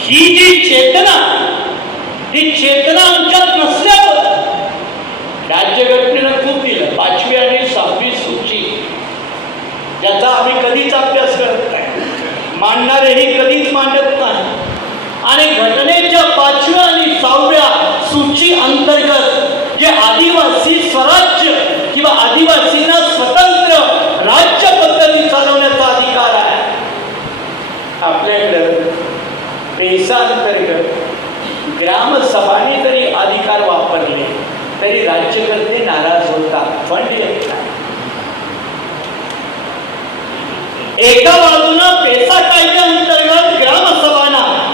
ही जी चेतना ही चेतना आमच्यात नसल्यावर राज्यघटनेनं खूप दिलं. पाचवी आणि सहावी सूची. ज्याचा आम्ही कधीच अभ्यास करत नाही. मांडणारेही कधीच मांडत नाही. आणि घटनेच्या पाचव्या आणि सहाव्या सूची अंतर्गत जे आदिवासी स्वराज्य किंवा आदिवासींना स्वतंत्र राज्य पद्धती चालवण्याचा अधिकार आहे. आपल्याकडं देशांतर्गत ग्रामसभाने जरी अधिकार वापरले तरी राज्यकर्ते नाराज होतात फंड येत नाही. एका बाजूला पेसा कायद्याअंतर्गत ग्राम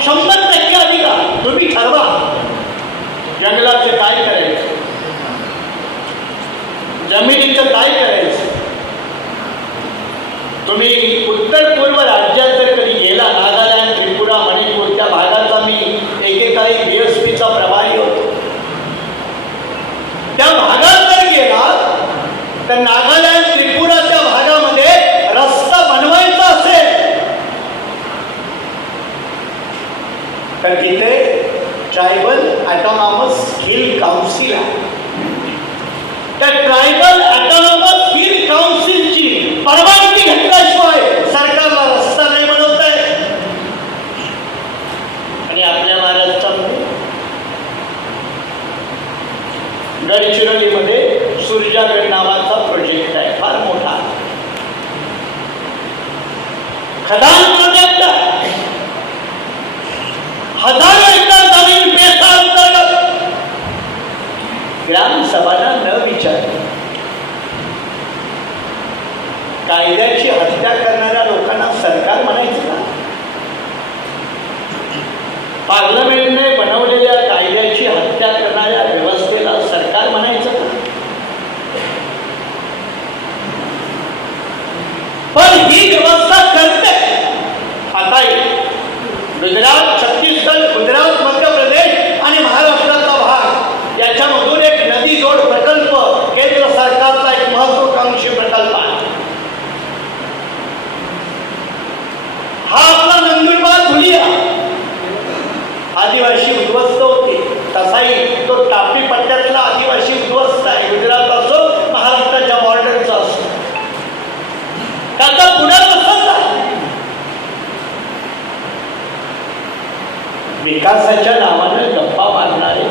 शंभर टक्के अधिकार तुम्ही ठरवा जंगलाचं काय करायचं जमिनीचं काय करायचं तुम्ही उत्तर पूर्व राज्यात जर कधी गेला नागालँड त्रिपुरा मणिपूर त्या भागाचा मी एकेकाळी बी एस पीचा प्रभारी होतो त्या भागात जर गेला तर नागालँड त्रिपुराच्या भागामध्ये रस्ता बनवायचा असेल तर तिथे ट्रायबल ऑटोनॉमस हिल काउन्सिल आहे त्या ट्रायबल ऑटोनॉमस हिल काउन्सिलची परवानगी घेतल्याशिवाय सरकारला रस्ता नाही बनवत आहे आणि आपल्या महाराष्ट्रामध्ये गडचिरोलीमध्ये सूर्यागड नावाचा प्रोजेक्ट आहे फार मोठा. खदान प्रोजेक्ट आहे. हजारो एकर जमीन पेसा अंतर्गत ग्रामसभांना न विचार कायद्याची हत्या करणाऱ्या लोकांना सरकार म्हणायचं का? पार्लमेंटने बनवलेल्या कायद्याची हत्या करणाऱ्या व्यवस्थेला सरकार म्हणायचं का पण ही व्यवस्था करते आता गुजरात छत्तीसगड गुजरात मध्य प्रदेश आणि महाराष्ट्राचा भाग याच्यामधून एक नदी जोड प्रकल्प केंद्र सरकारचा एक महत्वाकांक्षी प्रकल्प आहे हा आपला नंदुरबार धुलिया आदिवासी उद्ध्वस्त होते तसाही तो टापी पट्ट्यातला आदिवासी उद्ध्वस्त आहे गुजरात असो महाराष्ट्राच्या बॉर्डरचा असो त्याचा पुण्यात तसंच आहे विकासाच्या नावानं गप्पा मारणारे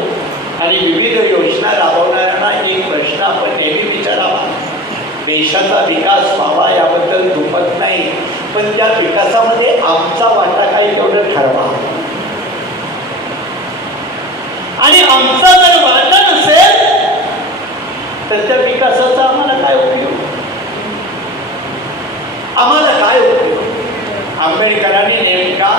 आणि विविध योजना राबवणाऱ्यांना एक प्रश्न आपण नेहमी विचारावा देशाचा विकास व्हावा याबद्दल दुपत नाही पण त्या विकासामध्ये आमचा वाटा काही तेवढं ठरवा. आणि आमचा जर वाटा नसेल तर त्या विकासाचा आम्हाला काय उपयोग? आम्हाला काय उपयोग? आंबेडकरांनी नेमका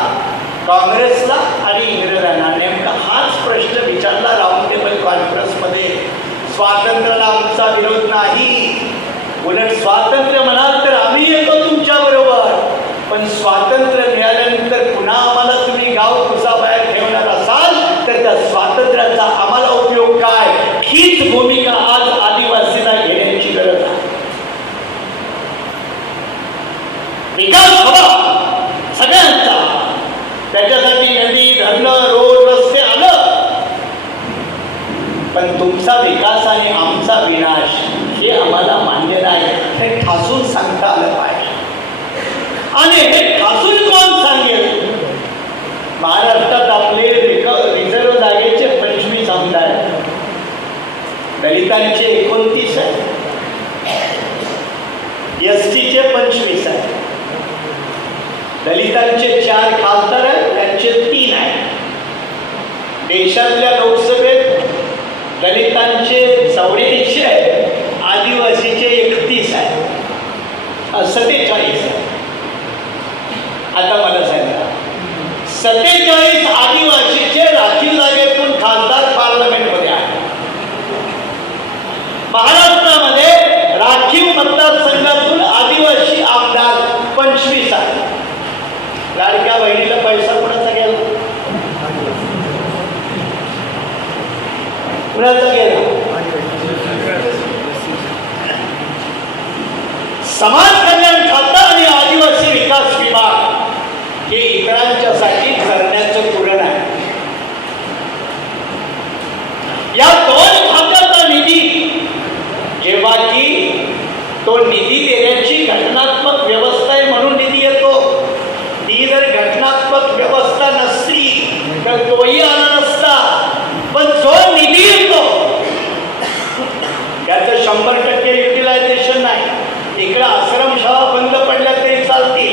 काँग्रेसला आणि इंग्रजांना नेमका हाच प्रश्न विचारला. राऊंड टेबल कॉन्फरन्समध्ये स्वातंत्र्याला आमचा विरोध नाही. उलट स्वातंत्र्य म्हणाल तर आम्ही येतो तुमच्या पण स्वातंत्र्य मिळाल्यानंतर पुन्हा आम्हाला तुम्ही गाव कुसाबाहेर ठेवणार असाल तर त्या स्वातंत्र्याचा आम्हाला उपयोग काय? हीच भूमिका आज आदिवासीला घेण्याची गरज आहे. विकास हवा सगळ्यांचा. त्याच्यासाठी नदी धरणं रोड रस्ते आलं. पण तुमचा विकास आणि आमचा विनाश हे आम्हाला मान्य नाही. हे ठासून सांगता आलं पाहिजे. आणि हे ठासून कोण सांगेल? महाराष्ट्रात आपले रिझर्व जागेचे पंचवीस आमदार दलितांचे एकोणतीस आहे. एस टीचे पंचवीस आहे. दलितांचे चार खासदार आहेत त्यांचे तीन आहेत. देशातल्या लोकसभेत दलितांचे चौऱ्याऐंशी आहेत आदिवासीचे एकतीस आहे. सत्तेचाळीस आता मला सांगा. सत्तेचाळीस आदिवासी शंभर टक्के युटिलायझेशन नाही. इकडं आश्रमशाळा बंद पडल्या तरी चालते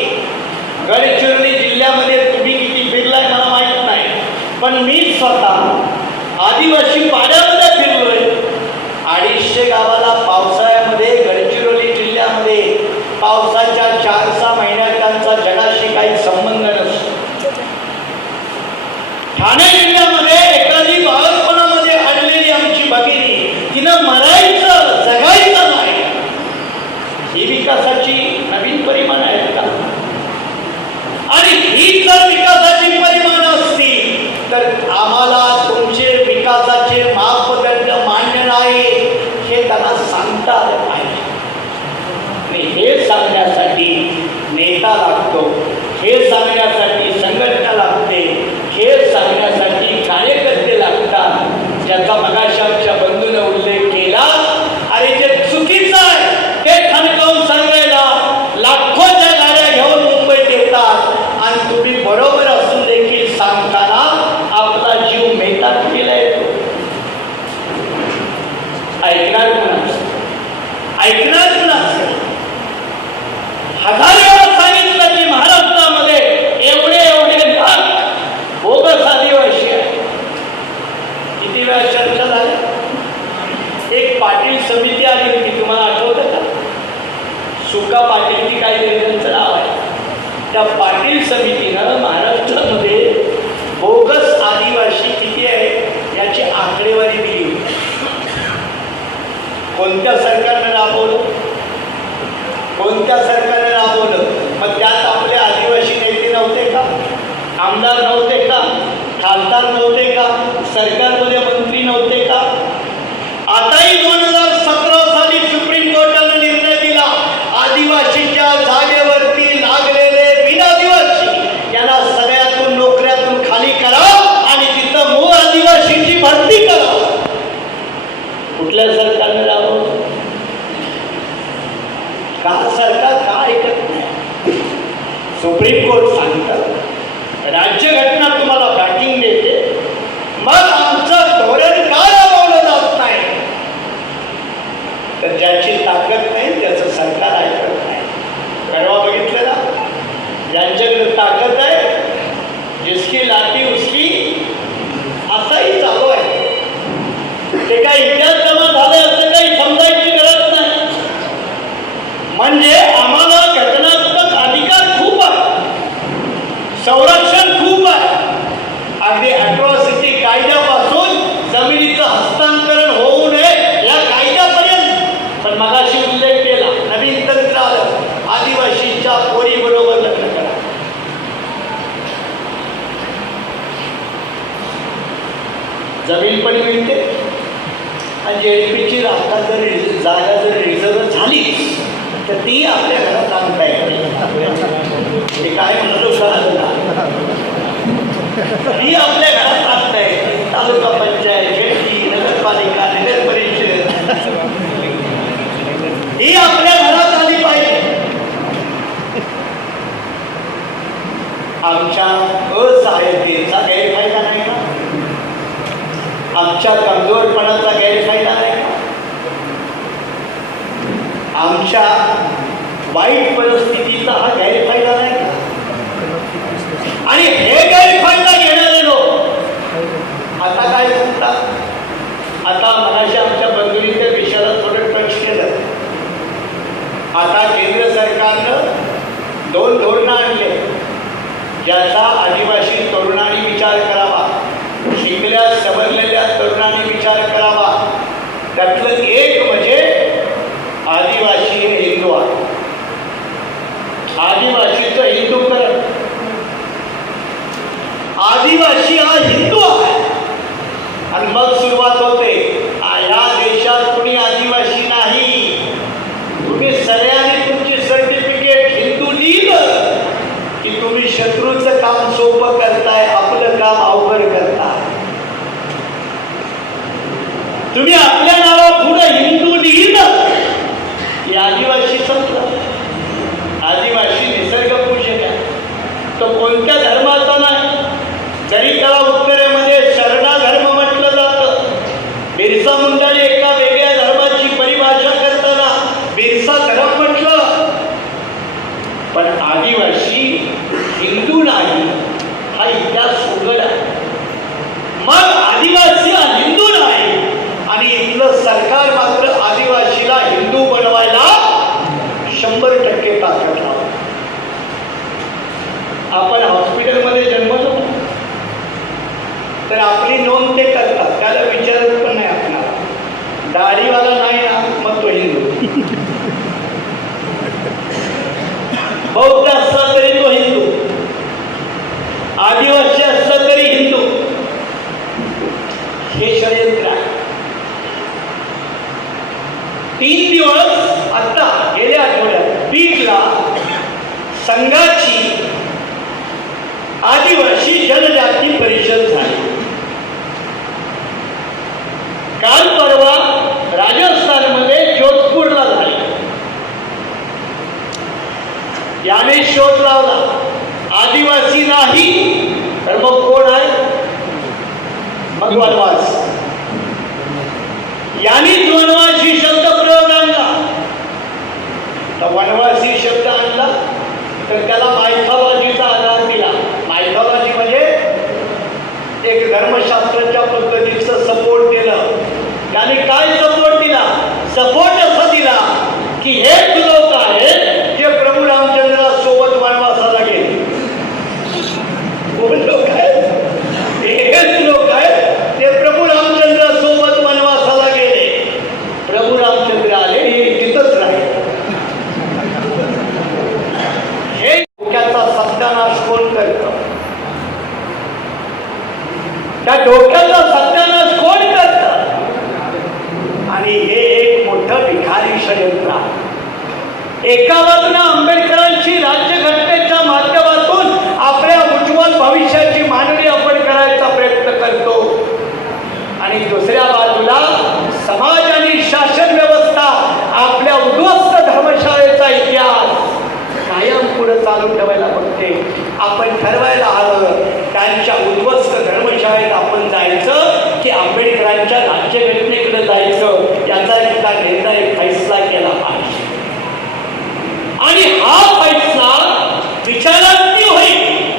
गडचिरोली जिल्ह्यामध्ये तुम्ही किती फिरलाय मला माहीत नाही. पण मी स्वतः आदिवासी पाड्या सांगता हे सांगण्यासाठी नेता लागतो हे सांगण्यासाठी संघटना लागते हे सांगण्यासाठी कार्यकर्ते लागतात ज्याचा मनाशा काहीतरी त्यांचं नाव आहे. त्या पाटील समितीनं महाराष्ट्रामध्ये बोगस आदिवासी किती आहे याची आकडेवारी दिली होती. कोणत्या सरकारनं राबवलं? कोणत्या सरकारने राबवलं? मग त्यात आपले आदिवासी नेते नव्हते का? आमदार नव्हते का? खासदार नव्हते का? सरकारमध्ये मंत्री नव्हते केंद्र सरकारनं का सरकार का ऐकत नाही? सुप्रीम कोर्ट सांगतात राज्यघटना जमीन पण मिळते. आणि जे एल पीची रास्ता जर जागा जर रिझर्व झाली तर ती आपल्या घरात आणून काय ते काय म्हणतो तालुका ती आपल्या घरात आणता येते तालुका पंचायत शेती नगरपालिका नगर परिषद. ही आपल्या घरात आली पाहिजे. आमच्या असहाय्यतेचा गैरफायदा नाही आमच्या कमजोरपणाचा गैरफायदा आहे आमच्या वाईट परिस्थिती शत्रूचं काम सोपं करताय आपण हॉस्पिटलमध्ये जन्मलो तर आपली नोंद ते करतात त्याला विचारत पण नाही आपणाला. दाढीवाला नाही ना मग तो हिंदू. बौद्ध असला तरी तो हिंदू. आदिवासी असला तरी हिंदू. हे षडयंत्र आहे. तीन दिवस आता गेल्या आठवड्यात बीडला संघाची आदिवासी जनजाती परिषद झाली. काल परवा राजस्थानमध्ये जोधपूरला झाली. याने शोध लावला आदिवासी नाही तर मग कोण आहे? मग वनवास यांनीच वनवासी शब्द प्रयोग आणला तर वनवासी शब्द आणला तर त्याला मायथॉलॉजीचा आधार दिला मायथॉलॉजी म्हणजे एक धर्मशास्त्राच्या पद्धतीचं सपोर्ट दिलं त्याने काय सपोर्ट दिला सपोर्ट असं दिला की हेच लोक आहेत जे प्रभू रामचंद्रासोबत वनवासाला गेले कोण लोक आहेत हेच लोक आहेत ते प्रभू रामचंद्रासोबत वनवासाला गेले प्रभू रामचंद्र आले हे तिथंच राहिले हे डोक्याचा सत्यानाश कोण करतं त्या डोक्याचा सत्यानाश कोण करत? आणि हे एक मोठं भिखारी षडयंत्र आहे. एका बाजूला आंबेडकर राज्यघटनेच्या माध्यमातून आपल्या उज्ज्वल भविष्याची मांडणी आपण करायचा प्रयत्न करतो आणि दुसऱ्या बाजूला समाज आणि शासन व्यवस्था आपल्या उद्ध्वस्त धर्मशाळेचा इतिहास कायम चालू ठेवायला बघते. आपण ठरवायला हवं त्यांच्या उद्ध्वस्त धर्मशाळेत आपण जायचं की आंबेडकरांच्या राज्यघटनेकडे जायचं. याचा एकदा निर्णय फैसला केला पाहिजे. आणि हा फैसला विचारांती होईल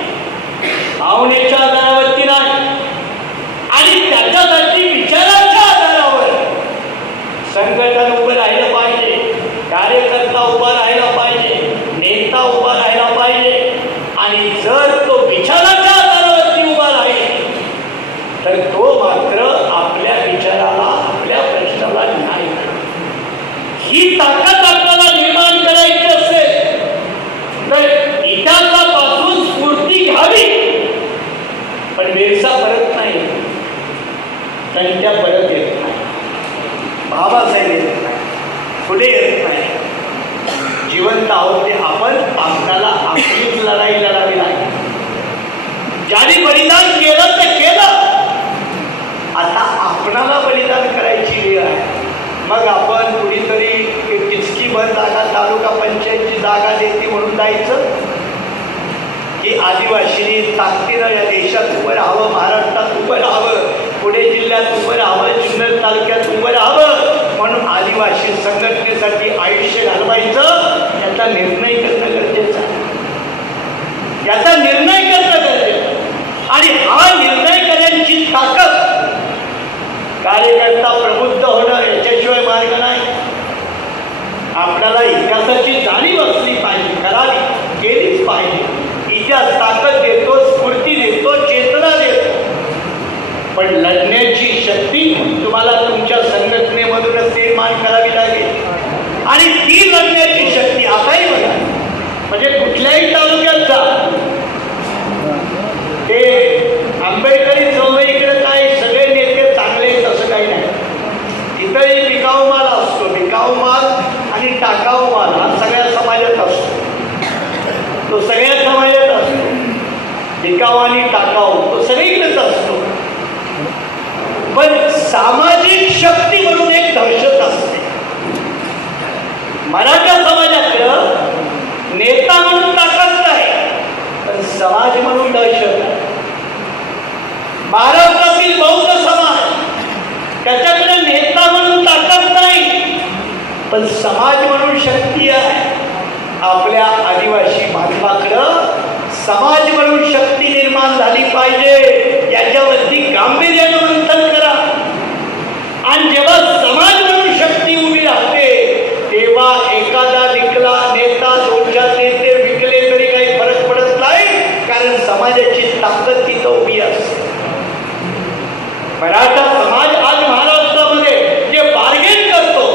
भावनेच्या आधारावरती नाही आणि त्याच्यासाठी विचाराच्या आधारावर संघटन उभं राहिलं पाहिजे कार्यकर्ता उभा राहिला पाहिजे नेता उभा राहिला पाहिजे आणि जर तो विचाराच्या आधारावरती उभा राहील तर तो मात्र आपल्या विचाराला आपल्या प्रश्नाला न्याय करेल. ही ताकद आपल्याला निर्माण करायची असेल तर इतिहासापासून स्फूर्ती घ्यावी पण वेरसा परत नाही संख्या परत येत नाही बाबासाहेब येत नाही पुढे येत नाही जिवंत आहोत ते आपण आपल्याला आपलीच लढाई लढावी लागेल ज्याने बलिदान केलं तर केलं आता आपणाला बलिदान करायची वेळ आहे मग आपण कुणीतरी एक किचकी भर जागा तालुका पंचायतची जागा देते म्हणून जायचं? की आदिवासींनी ताकदीनं या देशात उभं राहावं महाराष्ट्रात उभं राहावं पुणे जिल्ह्यात उभं राहावं जुन्नर तालुक्यात उभं राहावं म्हणून आदिवासी संघटनेसाठी आयुष्य घालवायचं याचा निर्णय करणं गरजेचं आहे. याचा निर्णय करणं गरजेचं आणि हा निर्णय करण्याची ताकद कार्यकर्ता प्रबुद्ध होणं याच्याशिवाय मार्ग नाही. आपल्याला इतिहासाची जाणीव असली पाहिजे करावी केलीच पाहिजे. इतिहास ताकद देतो स्फूर्ती देतो चेतना देतो. पण लढणे शक्ती तुम्हाला तुमच्या संघटनेमधूनच निर्माण करावी लागेल आणि ती लढण्याची शक्ती आताही बघा म्हणजे कुठल्याही तालुक्यात जा ते आंबेडकरी चळवळीकडे काय सगळे नेते चांगले आहेत असं काही नाही तिथंही विकाऊ माल असतो विकाऊ माल आणि टाकाऊ माल हा सगळ्या समाजात असतो तो सगळ्या समाजात फेकावा आणि टाकावं सगळीकडेच असतो. पण सामाजिक शक्ती म्हणून एक दहशत असते. मराठा समाजाकडं नेता म्हणून ताकद नाही पण समाज म्हणून दहशत आहे. महाराष्ट्रातील बौद्ध समाज त्याच्याकडे नेता म्हणून ताकद नाही पण समाज म्हणून शक्ती आहे. आपल्या आदिवासी बांधवाकडं समाज म्हणून शक्ती निर्माण झाली पाहिजे. याच्यावरती गांभीर्यानं मंथन करा. आणि जेव्हा समाज म्हणून शक्ती उभी राहते तेव्हा एखादा विकला नेता दोन चार नेते विकले तरी काही फरक पडत नाही कारण समाजाची ताकद तिथं उभी असते. मराठा समाज आज महाराष्ट्रामध्ये जे बार्गेन करतो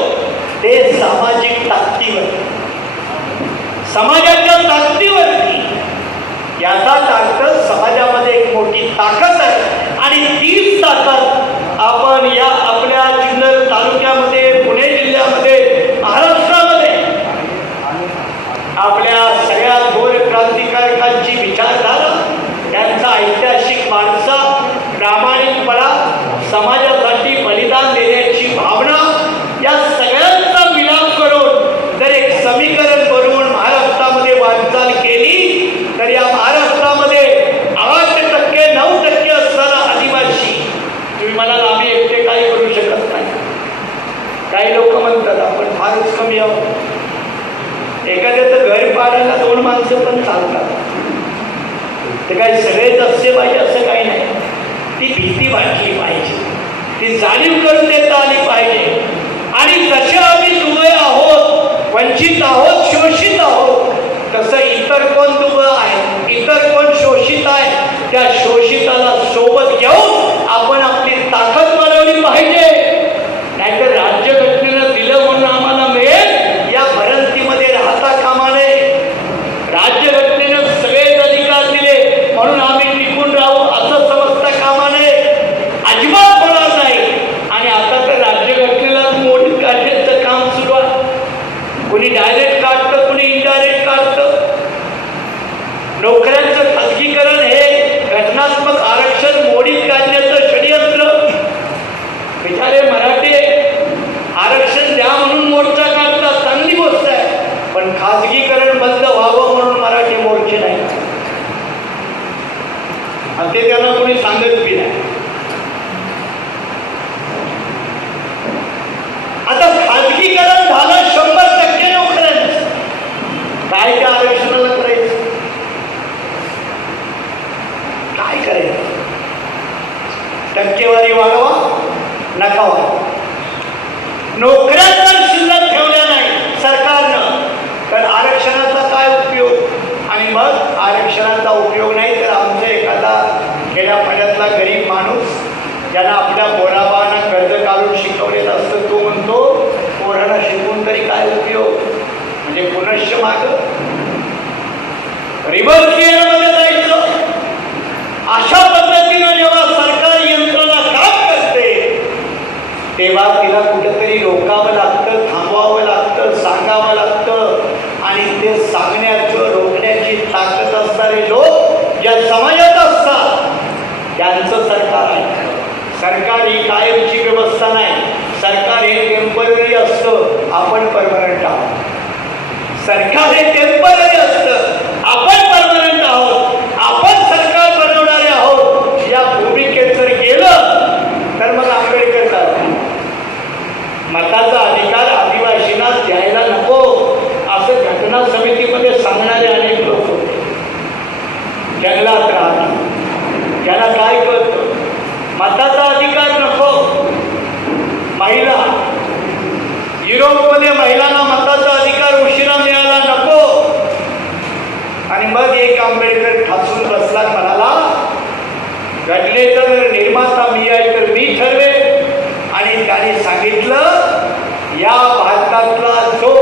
ते सामाजिक ताकदीवर. समाजाच्या ताकदीवरती याचा अर्थ समाजामध्ये एक मोठी ताकद आहे. आणि तीच ताकद आपण या आपल्या जुन्नर तालुक्यामध्ये पुणे जिल्ह्यामध्ये महाराष्ट्रामध्ये आपल्या सगळ्या थोर क्रांतिकारकांची विचारधारा त्यांचा ऐतिहासिक वारसा प्रामाणिकपणा समाजासाठी बलिदान देण्याची भावना या सगळ्यांचा मिलाप करून जर एक समीकरण बनवून महाराष्ट्रामध्ये वाटचाल केली तर या महाराष्ट्रामध्ये आठ टक्के नऊ टक्के असणारा आदिवासी तुम्ही मला आम्ही एकटे काही करू शकत नाही काही लोक म्हणतात आपण फारच कमी आहोत एखाद्याचं घर पाडायला दोन माणसं पण चालतात तर काही सगळेच असले पाहिजे असं काही नाही ती भीती वाटली पाहिजे ती जाणीव करून देता आली पाहिजे आणि जसे आम्ही दुबळे आहोत वंचित आहोत शोषित आहोत तसं इतर कोण दुबळं आहे इतर कोण शोषित आहे त्या शोषिताला सोबत घेऊन आपण आपली ताकद वाढवली पाहिजे नाहीतर राज्यघटनेनं दिलं म्हणून आम्हाला मिळेल या भरंतीमध्ये राहता कामा नये राज्यघटनेनं सगळेच अधिकार दिले म्हणून आम्ही टिकून राहू असं समजता कामा नये अजिबात होणार नाही आणि आता तर राज्यघटनेला मोठी काढण्याचं काम सुरू आहे कुणी डायरेक्ट काढतं कुणी इनडायरेक्ट काढतं नोकऱ्यांचं खाजगीकरण हे घटनात्मक आरक्षण मोडीत काढण्याचं षडयंत्र बिचारे मराठे आरक्षण द्या म्हणून मोर्चा काढतात चांगली गोष्ट आहे पण खाजगीकरण बंद व्हावं म्हणून मराठी मोर्चे नाही आणि ते त्यांना कोणी सांगत बी नाही आता खाजगीकरण झालं शंभर टक्के नोकऱ्यांचं काय त्या आरक्षणाला करायचं काय करायचं टक्केवारी वाढवा नका वाढवा नोकऱ्या जर शिल्लक ठेवल्या नाही सरकारनं तर आरक्षणाचा काय उपयोग आणि मग आरक्षणाचा उपयोग नाही तर आमचा एखादा खेड्यापाड्यातला गरीब माणूस ज्यांना आपल्या पोराबांना कर्ज काढून शिकवलेलं असतं तो म्हणतो पोरांना शिकवून तरी काय उपयोग म्हणजे पुनश्च माग रिव्हर्स गिअरमध्ये जायचं. अशा पद्धतीनं जेव्हा सरकार यंत्रणा काम करते तेव्हा तिला कुठेतरी रोकावं लागतं थांबवावं लागतं सांगावं लागतं. आणि ते सांगण्याचं रोखण्याची ताकद असणारे लोक ज्या समाजात असतात त्यांचं सरकार आहे. सरकार ही कायमची व्यवस्था नाही. सरकार हे टेंपररी असतं आपण परमनंट आहोत. सरकार हे टेंपररी असतं. आपण परमनंट आहोत. आपण सरकार बनवणारे आहोत. या भूमिकेत जर गेलं तर मग आंबेडकर मताचा अधिकार आदिवासींना द्यायला नको. असं घटना समितीमध्ये सांगणारे अनेक लोक होते. जंगलात राहतात ज्याला काय कळतं? मताचा अधिकार नको. महिला. युरोपमध्ये महिलांना मताचा अधिकार उशिरा मिळाला नको आणि मग एक आंबेडकर ठासून बसला म्हणाला घटनेचा जर निर्माता मी आहे तर मी ठरवे आणि त्याने सांगितलं या भारतातला जो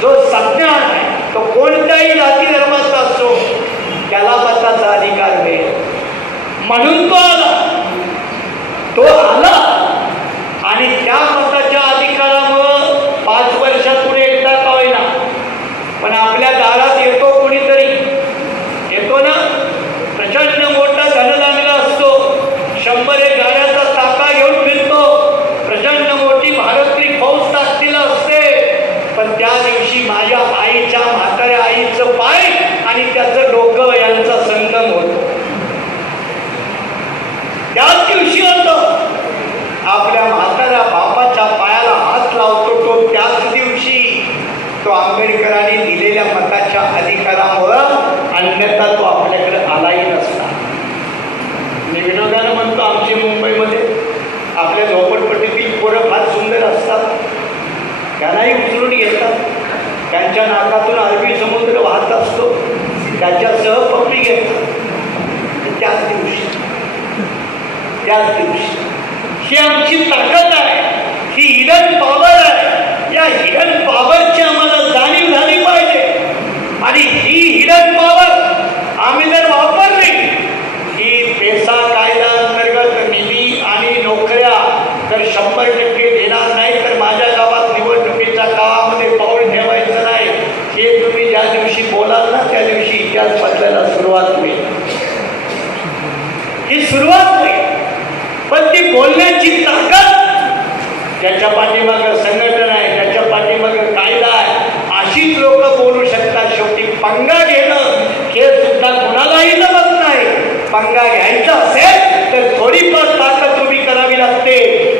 जो संज्ञान आहे तो कोणत्याही जाती धर्माचा असतो त्याला मताचा अधिकार मिळेल. म्हणून तो आला. तो आला. आणि त्या मताच्या अधिकारामुळं पाच वर्षातून एकदा का होईना. पण आपल्या दारा येतो कोणीतरी येतो ना अन्यथा तो आपल्याकडे आलाही नसता मी विनोदानं म्हणतो आमची मुंबईमध्ये आपल्या झोपडपट्टीतील पोरं फार सुंदर असतात त्यांनाही उचलून घेतात त्यांच्या नाकातून अरबी समुद्र वाहत असतो त्याच्यासह पप्पी घेतात त्याच दिवशी त्याच दिवशी ही आमची ताकद आहे ही हिडन पॉवर आहे या हिडन पॉवरची आम्हाला जाणीव झाली पाहिजे आणि ही हिडन पॉवर आम्ही जर वापरली ही पेसा कायदा अंतर्गत निधी आणि नोकऱ्या तर शंभर टक्के देणार नाही तर माझ्या गावात निवडणुकीच्या काळामध्ये पाऊल ठेवायचं नाही हे तुम्ही ज्या दिवशी बोलाल ना त्या दिवशी इतिहास बदलायला सुरुवात होईल ही सुरुवात होईल पण ती बोलण्याची ताकद ज्याच्या पाठीमागं संघटन आहे ज्याच्या पाठीमागं कायदा आहे अशीच लोक बोलू शकतात शेवटी पंगा घेणं हे सुद्धा कोणालाही जमत नाही पंगा घ्यायचा असेल तर थोडीफार ताकद तुम्ही करावी लागते.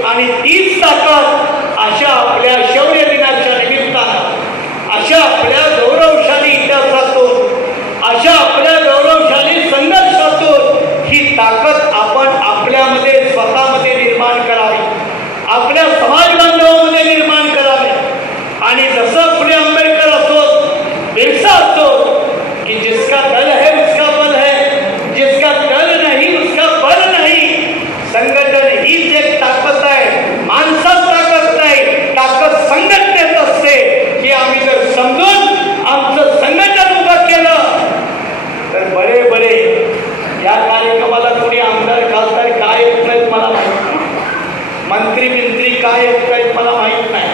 आणि तीच ताकद अशा आपल्या शौर्य दिनाच्या निमित्तानं अशा आपल्या गौरवशाली इतिहासातून अशा आपल्या गौरवशाली संघर्षातून ही ताकद आपण आपल्यामध्ये स्वतःमध्ये निर्माण करावी आपल्या समाज बांधवामध्ये निर्माण करावे आणि जसं फुले आंबेडकर असो बिरसा असो की जिसका दल है उसका बल है जिसका दल नहीं उसका बल नहीं संघटन हीच एक ताकद आहे माणसात ताकद नाही ताकद संघटनेत असते की आम्ही जर समजून आमचं संघटन उभं केलं तर बरे बरे या मला कोणी आमदार खासदार काय येत नाहीत मला माहीत नाही. मंत्री बिंत्री काय येत नाहीत मला माहीत नाही.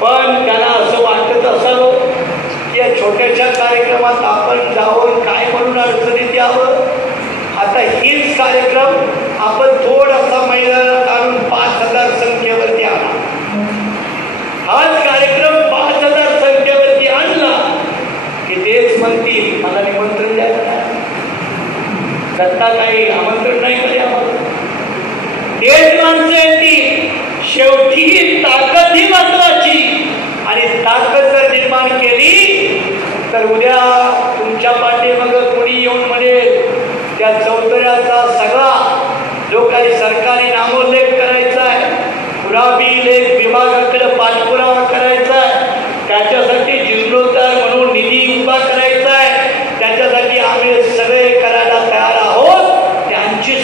पण त्यांना असं वाटत असावं की या छोट्याशा कार्यक्रमात आपण जावं काय म्हणून अडचणीत यावं? आता हीच कार्यक्रम आपण थोडासा मैदानात आणून पाच हजार संख्येवरती आणा. हाच कार्यक्रम पाच हजार संख्येवरती आणला की तेच म्हणतील मला दत्ता काही आमंत्रण नाही करे आम्हाला तेच माणसं ती. शेवटी ताकद ही महत्वाची. आणि ताकद जर निर्माण केली तर उद्या तुमच्या पाठीमाग कोणी येऊन म्हणेल त्या चौतऱ्याचा सगळा जो काही सरकारी नामोल्लेख करायचा आहे पुरावी लेख विभागाकडे पाठपुरावा करायचा आहे त्याच्यासाठी जीर्णोद्धार म्हणून निधी उभा करायचा आहे त्याच्यासाठी आम्ही सगळे करायला तयार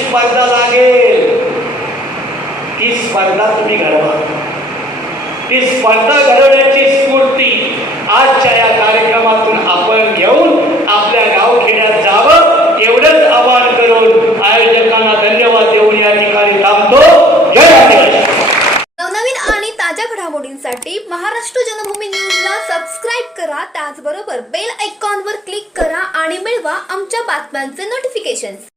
स्पर्धा लागेल. ती स्पर्धा तुम्ही घडवा. ती स्पर्धा घडवण्याची स्फूर्ती आजच्या या कार्यक्रमातून आपण घेऊन आपल्या गावखेड्यात जावं एवढंच आवाहन करून आयोजकांना धन्यवाद देऊन या ठिकाणी थांबतो. नवनवीन आणि ताज्या घडामोडींसाठी महाराष्ट्र जनभूमी न्यूजला सबस्क्राईब करा. त्याचबरोबर बेल आयकॉनवर क्लिक करा आणि मिळवा आमच्या बातम्यांचे नोटिफिकेशन्स